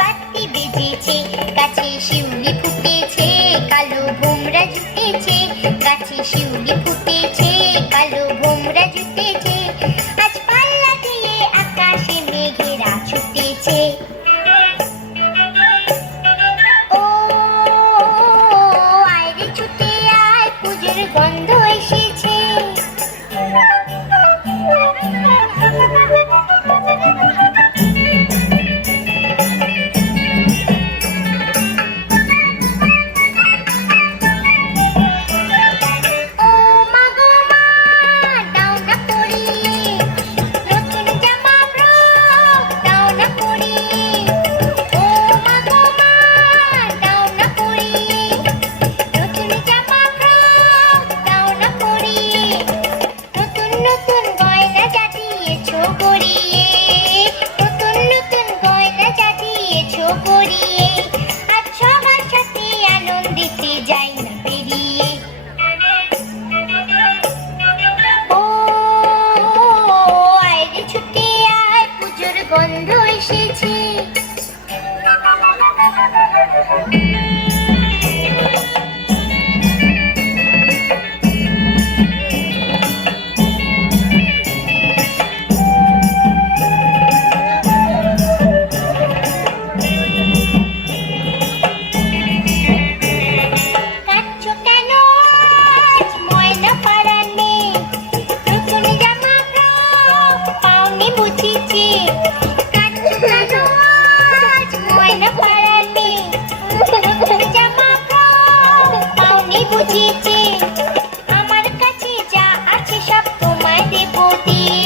বাতি বেজেছে, গাছে শিউলি ফুটেছে, কালো ভোমরা জুটেছে, গাছে শিউলি ফুটেছে, কালো ভোমরা জুটেছে, আজ পাল্লা দিয়ে আকাশে মেঘেরা ছুটেছে। ও আয়রে ছুটে আয়, পুজোর গন্ধ এসেছে। গন্ধ এসেছে। আমার কাছে যা আছে সব তোমায় দেব দিয়ে,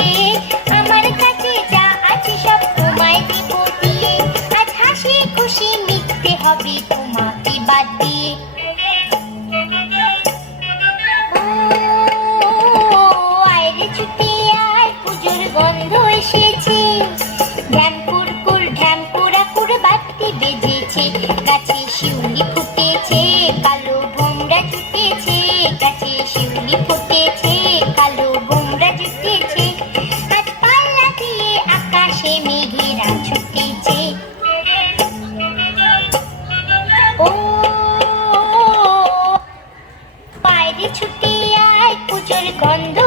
আমার কাছে যা আছে সব তোমায় দেব দিয়ে, আজ হাসি খুশি মিটতে হবে তোমাকে বাদ দিয়ে। ও আয়রে ছুটে আয়, পুজোর গন্ধ এসেছে। ঢ্যাম কুরকুর ঢ্যাম কুড়াকুর বাতি বেজেছে, গাছে শিউলি ফুটেছে, কালো ভোমরা জুটেছে, গাছে শিউলি ফুটেছে, কালো ভোমরা জুটেছে, আজ পাল্লা দিয়ে আকাশে মেঘেরা ছুটেছে। ও বাইরে ছুটে আয়, পুজোর গন্ধ